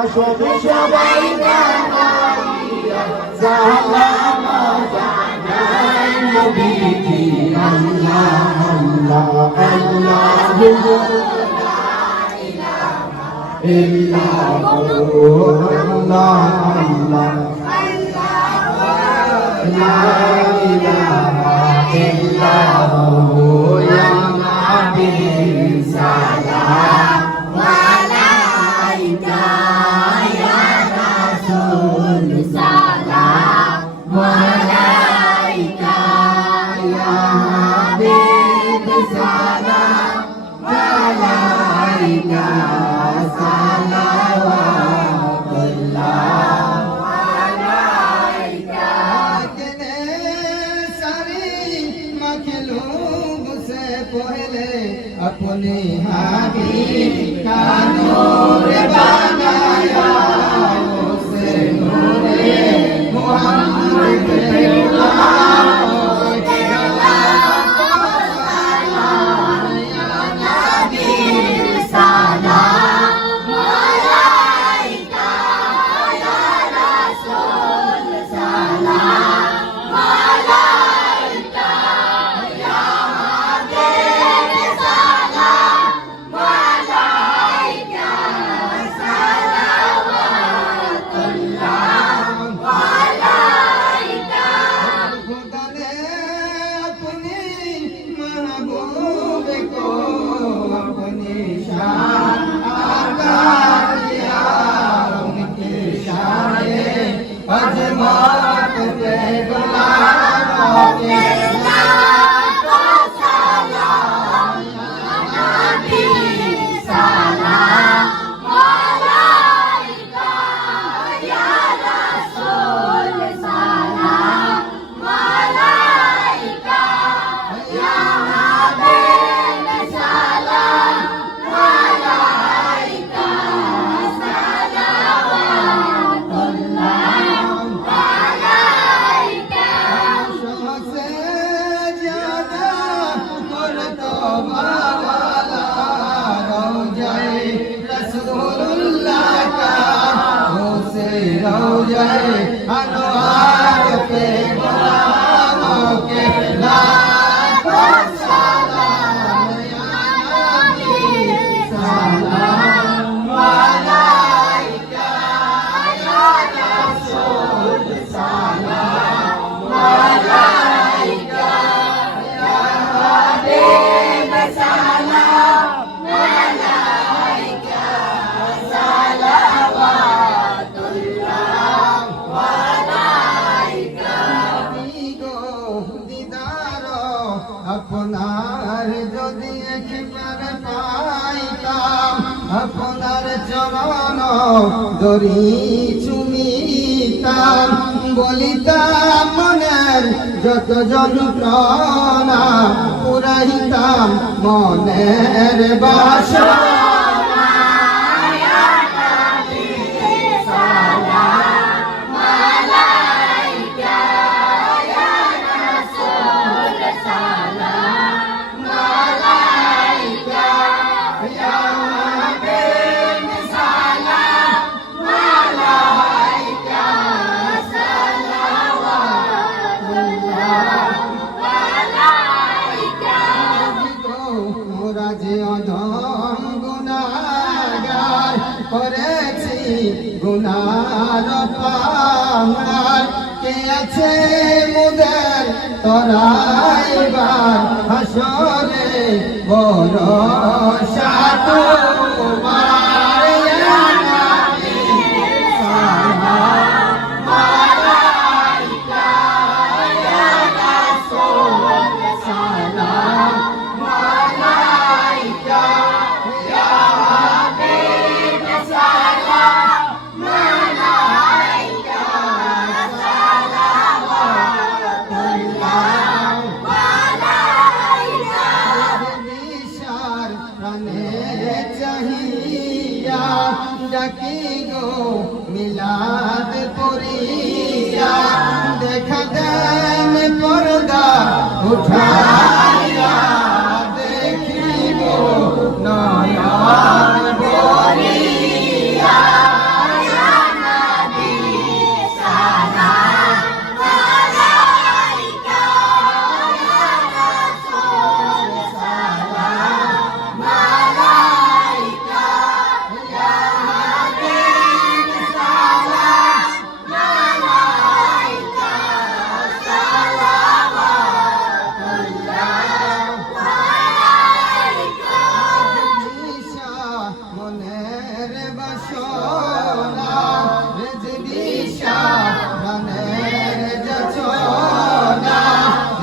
আসুন সবাই সালাম জানাই নবীজি আল্লাহ আল্লাহ আল্লাহ إلا هو يا نبي लोग से पहले अपने हाथी का नूर बना দরি চুমিতাম বলিতাম মনের যত যন্ত্রণা পুরাইতাম মনের বাসা করেছি গুনার পামার কে আছে মুদের তরাইবার হাসরে বড় সাতু ডাকি গো? মিলাদ পুরিয়া দেখা দেন পর্দা উঠা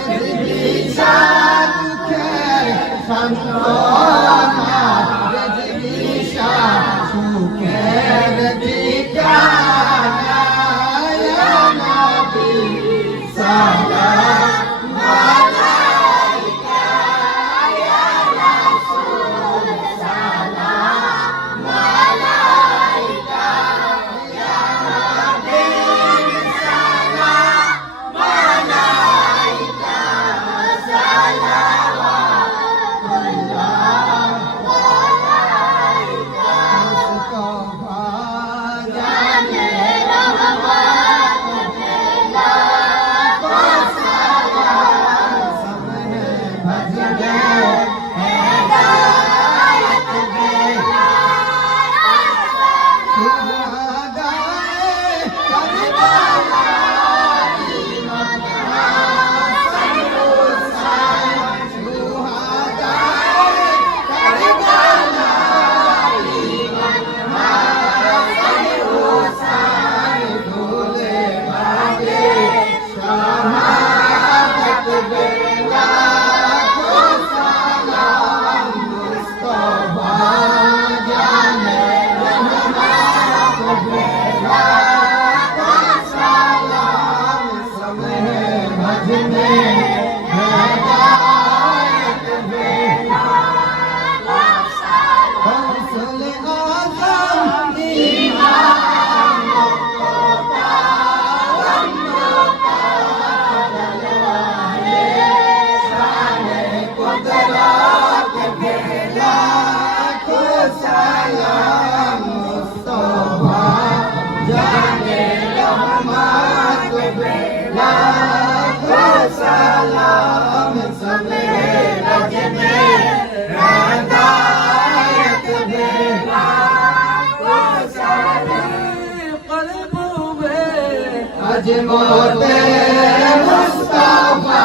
রেজবি আজ মতে Mustafa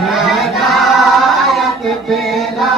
Hidayat bela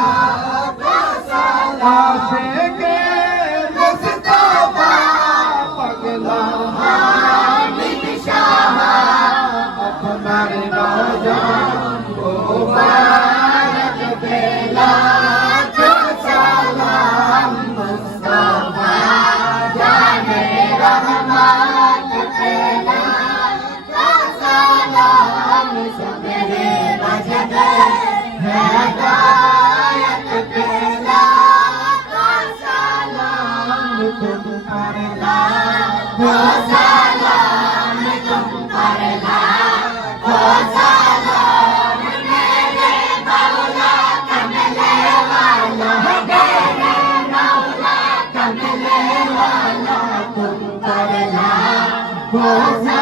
Oh,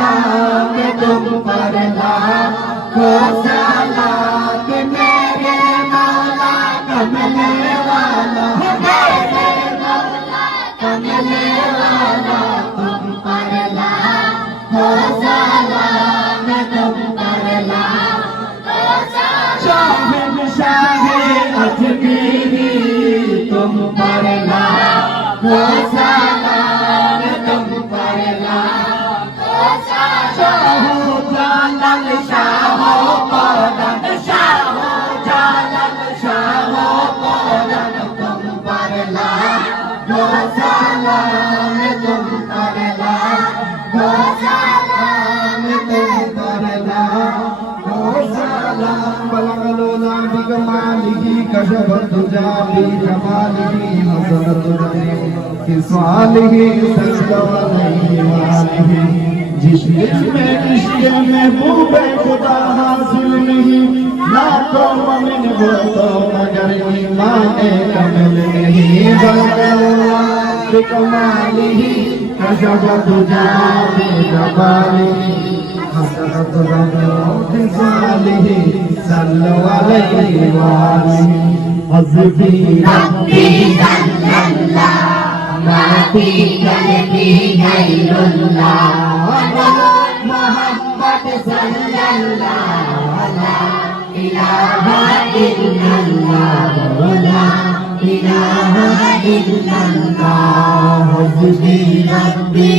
não बिगमालिही कशबत जाबी जमालिही Hasnat किस्वालिही सजदवलही वालिही जिस में इश्क महबूब खुदा हासिल नहीं लाखों ममिन वो तो मगर ईमान कमल नहीं बलगलोला बिगमालिही कशबत जाबी जमालिही حسنت ربه في صالحه صلوا عليه وآله حسبي ربي جل الله ما في قلبي غير الله محمد صلى الله لا إله إلا الله لا إله إلا الله حسبي ربي